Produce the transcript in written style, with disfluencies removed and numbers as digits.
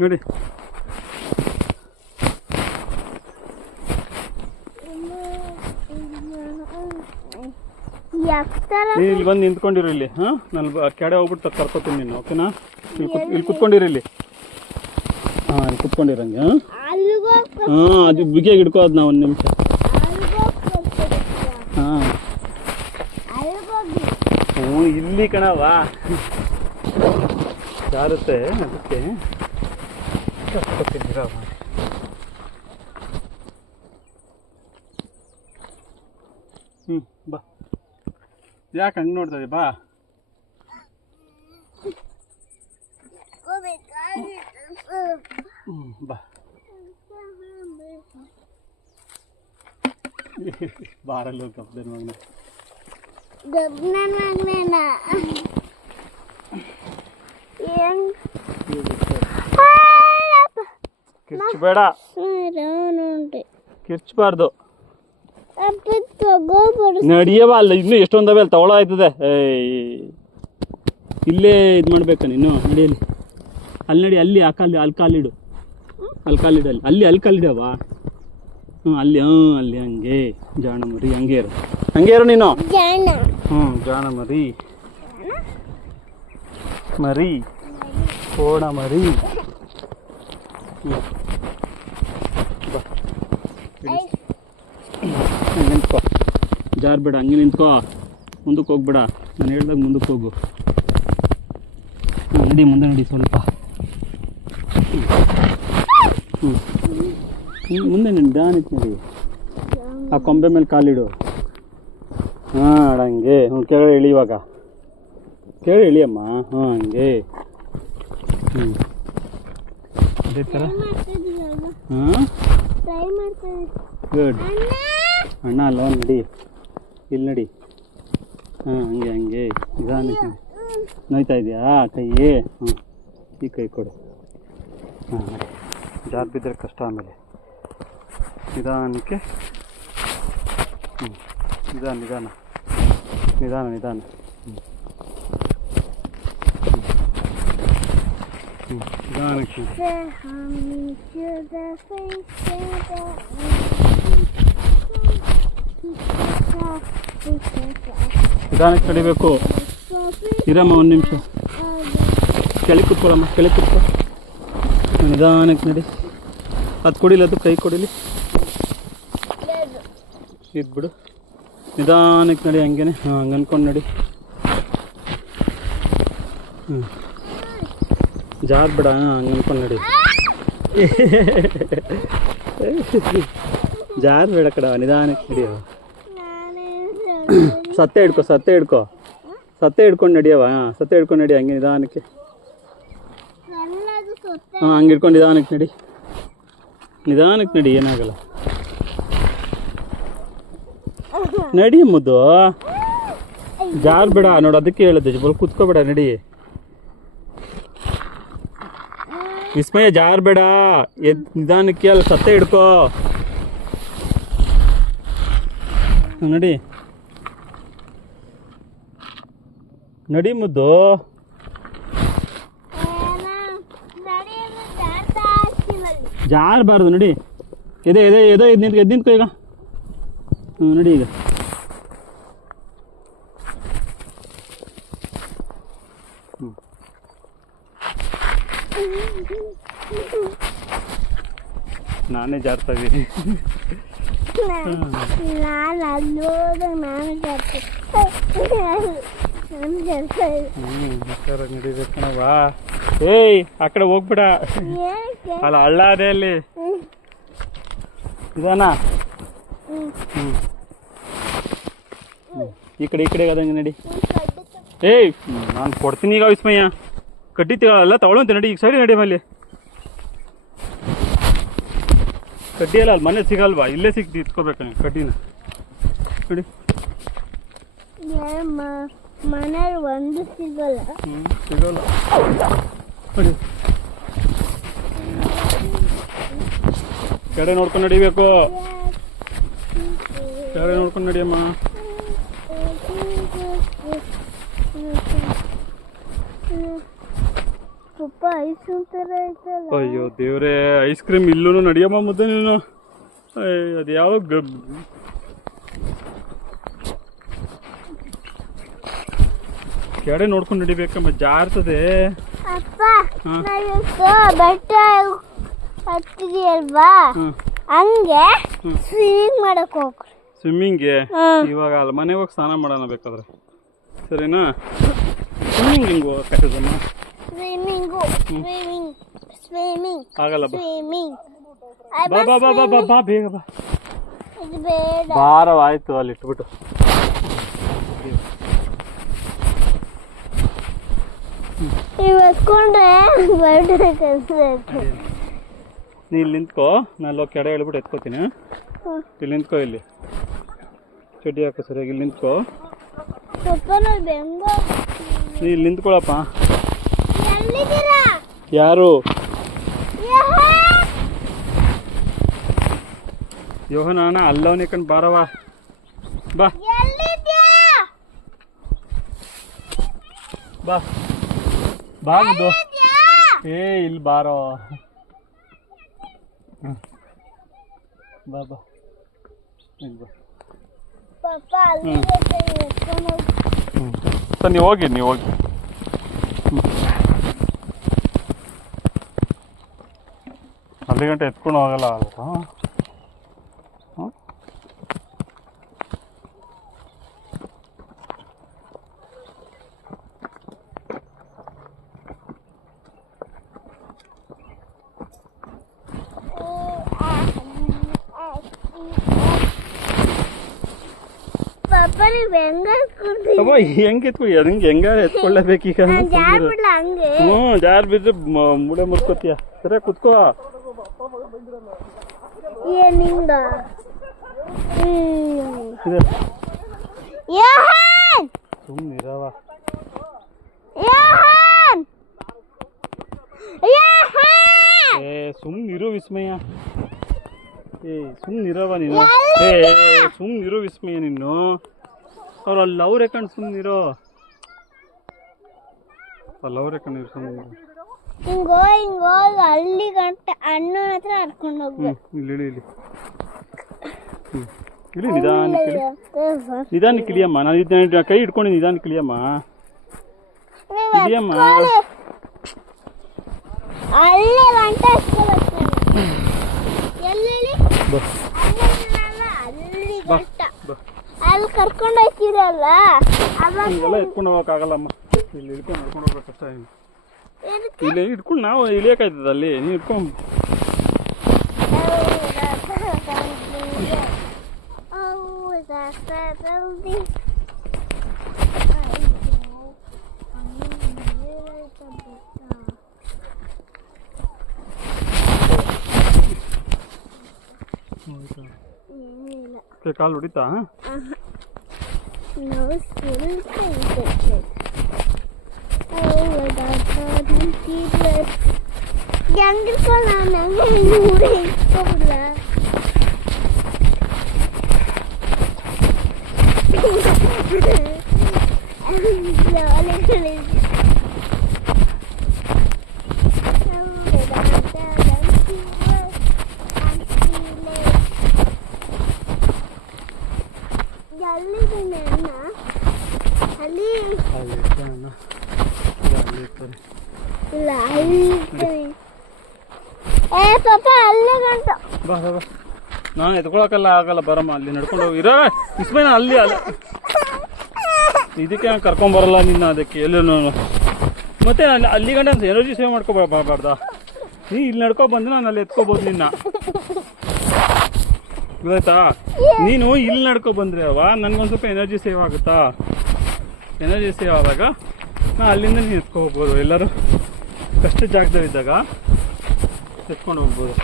ನೋಡಿ ಇಲ್ಲಿ ಬಂದು ನಿಂತ್ಕೊಂಡಿರು ಇಲ್ಲಿ. ನಾನು ಕೆಡೆ ಹೋಗ್ಬಿಟ್ಟು ಕರ್ಕೋತೀನಿ ನೀನು, ಓಕೆನಾ? ಇಲ್ಲಿ ಕುತ್ಕೊಂಡಿರು ಇಲ್ಲಿ. ಇಲ್ಲಿ ಕುತ್ಕೊಂಡಿರಂಗೆ. ಅದು ಬಿಗಿಯಾಗಿ ಹಿಡ್ಕೋ ಅದನ್ನ ಒಂದು ನಿಮಿಷ. ಇಲ್ಲಿ ಕಣವಾ ಜಾರುತ್ತೆ, ಅದಕ್ಕೆ ಕರ್ಕೋತೀನಿ. ಬಾ. ಯಾಕೆ ಹಂಗೆ ನೋಡ್ತದೆ? ಬಾ. ಬಾ ಬಾರಲ್ಲ ಕಪ್ದನ್ ಮಗನ. ಕಿರ್ಚಬೇಡ, ಕಿರ್ಚಬಾರ್ದು. ನಡಿಯವ ಅಲ್ಲ, ಇನ್ನೂ ಎಷ್ಟೊಂದವೆ ಅಲ್ಲಿ ತಗೊಳ್ಳೋ ಆಯ್ತದೆ. ಇಲ್ಲೇ ಇದು ಮಾಡ್ಬೇಕಾ ನೀನು? ನಡಿಯಲ್ಲಿ ಅಲ್ಲಿ ನಡಿ, ಅಲ್ಲಿ ಅಲ್ಲಿ ಕಾಲಿಡು, ಅಲ್ಲಿ ಕಾಲಿಡು, ಅಲ್ಲಿ ಕಾಲಿಡವ. ಅಲ್ಲಿ ಅಲ್ಲಿ ಹಂಗೆ ಜಾಣ ಮರಿ, ಹಂಗೆ ಇರು ನೀನು. ಜಾಣ ಮರಿ, ಮರಿ ಕೋಣ ಮರಿ. ನಿಂತ್ಕೋ, ಜಾರ್ಬೇಡ, ಹಂಗೆ ನಿಂತ್ಕೋ, ಮುಂದಕ್ಕೆ ಹೋಗ್ಬೇಡ. ನಾನು ಹೇಳ್ದಾಗ ಮುಂದಕ್ಕೆ ಹೋಗು. ನಡಿ, ಮುಂದೆ ನಡಿ ಸ್ವಲ್ಪ. ಮುಂದೆ ನಿಧಾನಕ್ಕೆ ನಡಿ. ಆ ಕೊಂಬೆ ಮೇಲೆ ಕಾಲಿಡು. ಹಂಗೆ. ಕೆಳಗೆ ಇಳಿ ಇವಾಗ, ಕೆಳಗೆ ಇಳಿಯಮ್ಮ. ಹಂಗೆ. ಅದೇ ಥರ. ಗುಡ್. ಅಣ್ಣ ಅಲ್ವಾ? ನಡಿ, ಇಲ್ಲಿ ನಡಿ. ಹಂಗೆ ಹಂಗೆ ನಿಧಾನಕ್ಕೆ. ನೋಯ್ತಾ ಇದೆಯಾ ಕೈ? ಈ ಕೈ ಕೊಡು. ನಡಿ. ಜಾರ್ ಬಿದ್ದರೆ ಕಷ್ಟ ಆಮೇಲೆ. ನಿಧಾನಕ್ಕೆ. ನಿಧಾನ ನಿಧಾನ ನಿಧಾನ ನಿಧಾನ. ನಿಧಾನಕ್ಕೆ. ನಿಧಾನಕ್ಕೆ ನಡಿಬೇಕು. ಇರಮ್ಮ ಒಂದು ನಿಮಿಷ. ಕೆಳಗೆ ಕುತ್ಕೊಳ್ಳಮ್ಮ, ಕೆಳಗೆ ಕುತ್ಕೊ. ನಿಧಾನಕ್ಕೆ ನಡಿ. ಅದು ಕೊಡಿಲ್ಲ, ಅದು ಕೈ ಕೊಡಿಲಿ. ಇದ್ಬಿಡು. ನಿಧಾನಕ್ಕೆ ನಡಿ, ಹಂಗೇನೆ. ಹಂಗೆ ಅನ್ಕೊಂಡು ನಡಿ. ಜಾರ್ಬೇಡ, ಹಂಗೆ ಅನ್ಕೊಂಡು ನಡಿ. ಜಾರ್ಬೇಡ ಕಡ, ನಿಧಾನಕ್ಕೆ ನಡಿಯವ. ಸತ್ತೆ ಹಿಡ್ಕೊ, ಸತ್ತೆ ಹಿಡ್ಕೊ, ಸತ್ತೆ ಹಿಡ್ಕೊಂಡು ನಡಿಯವ. ಸತ್ತೆ ಹಿಡ್ಕೊಂಡು ನಡಿ, ಹಂಗೆ ನಿಧಾನಕ್ಕೆ. ಹಂಗೆ ಹಿಡ್ಕೊಂಡು ನಿಧಾನಕ್ಕೆ ನಡಿ. ನಿಧಾನಕ್ಕೆ ನಡಿ, ಏನಾಗಲ್ಲ. ನಡಿ ಮುದ್ದು, ಜಾರ್ಬೇಡ. ನೋಡು, ಅದಕ್ಕೆ ಹೇಳಿದೆ ಬಲ್ ಕುತ್ಕೋಬೇಡ, ನಡಿ. ವಿಸ್ಮಯ, ಜಾರ್ಬೇಡ, ನಿಧಾನಕ್ಕೆ. ಅಲ್ಲಿ ಸತ್ತೆ ಹಿಡ್ಕೋ. ನಡಿ ನಡಿ ಮುದ್ದು. ಜಾರಬಾರ್ದು, ನಡಿ. ಎದೆ ಎದೆ ಎದೆ ಎದ್ದು ನಿಂತ್ಕೊ ಈಗ. ನಡಿ ಈಗ. ನಾನೇ ಜಾರ್ತಾ ಇದ್ದೀನಿ. ನಡಿಬೇಕಣವಾ. ಏಯ್, ಆ ಕಡೆ ಹೋಗ್ಬಿಡ. ಅಲ್ಲ, ಹಳ್ಳ ಅದೇ ಅಲ್ಲಿ. ಇದಾನ. ಈ ಕಡೆ ಅದಂಗೆ ನಡಿ. ಏಯ್, ನಾನು ಕೊಡ್ತೀನಿ ಈಗ ವಿಸ್ಮಯ್ಯ. ಕಡ್ಡಿ ಎಲ್ಲ ತಗೊಳ್ಳಂತೆ, ನಡಿ. ಈಗ ಸೈಡ್ ನಡಿ. ಮೇಲೆ ಕಡ್ಡಿ ಅಲ್ಲ, ಅಲ್ಲಿ ಮನೆ ಸಿಗಲ್ವಾ? ಇಲ್ಲೇ ಸಿಗ್ತಿ, ಇತ್ಕೋಬೇಕ ಕಡ್ಡಿನ. ನೋಡಿ, ಮನೇಲಿ ಒಂದು ಸಿಗಲ್ಲ. ಸಿಗಲ್ಲ. ನೋಡಿ, ಕೆಡೆ ನೋಡ್ಕೊಂಡು ನಡಿಬೇಕು. ಕೆಡೆ ನೋಡ್ಕೊಂಡು ನಡಿಯಮ್ಮ. ಅಯ್ಯೋ ದೇವ್ರೆ, ಐಸ್ ಕ್ರೀಮ್ ಇಲ್ಲೂ ನಡಿಯಮ್ಮ ಮುದ್ದೆ ನೀನು. ಅದು ಯಾವ ಕೆಡೆ ನೋಡ್ಕೊಂಡು ನಡಿಬೇಕಮ್ಮ, ಜಾರ್ತದೆ. ಹಂಗೆ ಸ್ವಿಮ್ಮಿಂಗ್ ಮಾಡಕ್ ಹೋಗ್ರಿ. ಸ್ವಿಮ್ಮಿಂಗ್ಗೆ ಇವಾಗ ಅಲ್ಲಿ ಮನೆಗೆ ಹೋಗಿ ಸ್ನಾನ ಮಾಡೋಣ ಬೇಕಾದ್ರೆ, ಸರಿನಾ? ಸ್ವಿಮ್ಮಿಂಗ್ ಕಟ್ಟದಮ್ಮ. ಸ್ವಿಮ್ಮಿಂಗ್ ಆಗಲ್ಲ, ಬಾ ಸ್ವಿಮ್ಮಿಂಗ್ ಬಾ ಬಾ ಬಾ ಬಾ ಬಾ ಬೇಗ ಬಾ. ಇದು ಬೇಡ. ಭಾರವಾಯ್ತು ಅಲ್ಲಿ ಇಟ್ಬಿಟ್ಟು. ಎತ್ಕೊಂಡ್ರೆ ನೀ ಇಲ್ಲಿ ನಿಂತ್ಕೋ, ನಾನು ಕೆಡೆ ಹೇಳ್ಬಿಟ್ಟು ಎತ್ಕೋತೀನಿ. ಇಲ್ಲಿ ನಿಂತ್ಕೋ, ಇಲ್ಲಿ ಚಡ್ಡಿ ಹಾಕೋ ಸರಿಯಾಗಿ. ಇಲ್ಲಿ ನಿಂತ್ಕೋ, ನೀ ಇಲ್ಲಿ ನಿಂತ್ಕೊಳಪ್ಪ. ಯಾರು? ಯೋಹನಾನ ಅಲ್ಲವನೇ ಕಣ್, ಬಾರವ ಬಾ ಬಾ ಬಾ ಮುದ್ದು. ಏ ಇಲ್ಲಿ ಬಾರೋ, ಬಾ ಬಾ ಇಲ್ಲಿ ಬಾ. ಸರ್ ನೀವು ಹೋಗಿ, ನೀವು ಹೋಗಿ. ಅಲ್ಲಿ ಗಂಟೆ ಎತ್ಕೊಂಡು ಹೋಗಲ್ಲ ಅಲ್ವಾ? ಹೆಂಗೆ ಎತ್ಕೊಳ್ಳಿ, ಅದು ಹೆಂಗಾರ ಎತ್ಕೊಳ್ಳೇಬೇಕೀಗ. ಹ್ಞೂ, ಜಾರ್ ಬಿದ್ರೆ ಮುಡೆ ಮುರ್ಕೋತೀಯ. ಸರಿಯಾಗಿ ಕುತ್ಕೋ. ಸುಮ್ಮನಿರವ. ಏ ಸುಮ್ಮನಿರು ವಿಸ್ಮಯ. ಏ ಸುಮ್ಮನಿರವ ನೀನು. ಏ ಸುಮ್ಮನಿರು ವಿಸ್ಮಯ ನೀನು. ಅವ್ರು ಅಲ್ಲಿ ಅವ್ರೆ ಕಣ್, ಸುಮ್ಮನಿರೋ. ಅಲ್ಲಿ ಅವ್ರೆ ಕಣ್, ಸುಮ್ಮನಿರು. ಅಲ್ಲಿ ಗಂಟೆ ಅಣ್ಣನ ಹತ್ರ ಹರ್ಕೊಂಡು ಹೋಗ್ಬೇಕು. ಇಲ್ಲಿ ಇಳಿ, ಇಲ್ಲಿ ಇಳಿ, ನಿಧಾನಕ್ಕೆ ಇಳಿ. ನಿಧಾನಕ್ಕೆ ಇಳಿಯಮ್ಮ. ನಾನು ಇದನ್ನ ಕೈ ಹಿಡ್ಕೊಂಡು ನಿಧಾನಕ್ಕೆ ಇಳಿಯಮ್ಮ. ಇಳಿಯಮ್ಮ. ಅಲ್ಲೇ ಗಂಟೆ ಅಲ್ಲಿ ಕರ್ಕೊಂಡು ಹೋಗ್ತಿರಲ್ಲ, ಹಿಂಗೆಲ್ಲ ಎತ್ಕೊಂಡು ಹೋಗಕ್ಕಾಗಲ್ಲಮ್ಮ. ಇಲ್ಲಿ ಹಿಡ್ಕೊಂಡು ನಡ್ಕೊಂಡು ಹೋಗ್ಬೇಕು ಕಷ್ಟ. ಇಲ್ಲಿ ಹಿಡ್ಕೊಂಡು ನಾವು ಇಳಿಯೋಕಾಯ್ತದ? ಅಲ್ಲಿ ನೀವು ಹಿಡ್ಕೊಂಡು. ಕಾಲು ಹೊಡಿತಾ? ನಾನು ಎತ್ಕೊಳಕಲ್ಲ, ಆಗಲ್ಲ, ಬರಮ್ಮ. ಅಲ್ಲಿ ನಡ್ಕೊಂಡು ಹೋಗಿರೋ ಇಸ್ಮೇನ. ಅಲ್ಲಿ ಇದಕ್ಕೆ ನಾನು ಕರ್ಕೊಂಬರಲ್ಲ ನಿನ್ನ. ಅದಕ್ಕೆ ಎಲ್ಲೂ ಮತ್ತೆ ಅಲ್ಲಿ ಗಂಟ ಎನರ್ಜಿ ಸೇವ್ ಮಾಡ್ಕೊಬಾರ್ದ? ನೀ ಇಲ್ಲಿ ನಡ್ಕೊ ಬಂದು ನಾನು ಅಲ್ಲಿ ಎತ್ಕೋಬೋದು ನಿನ್ನ, ಗೊತ್ತಾಯ್ತಾ? ನೀನು ಇಲ್ಲಿ ನಡ್ಕೊ ಬಂದ್ರೆ ನನ್ಗೊಂದು ಸ್ವಲ್ಪ ಎನರ್ಜಿ ಸೇವ್ ಆಗುತ್ತಾ? ಎನರ್ಜಿ ಸೇವ್ ಆದಾಗ ನಾನು ಅಲ್ಲಿಂದ ನೀನು ಎತ್ಕೊ ಹೋಗ್ಬೋದು. ಎಲ್ಲರೂ ಕಷ್ಟ ಜಾಗದಲ್ಲಿದ್ದಾಗ ಎತ್ಕೊಂಡು ಹೋಗ್ಬೋದು.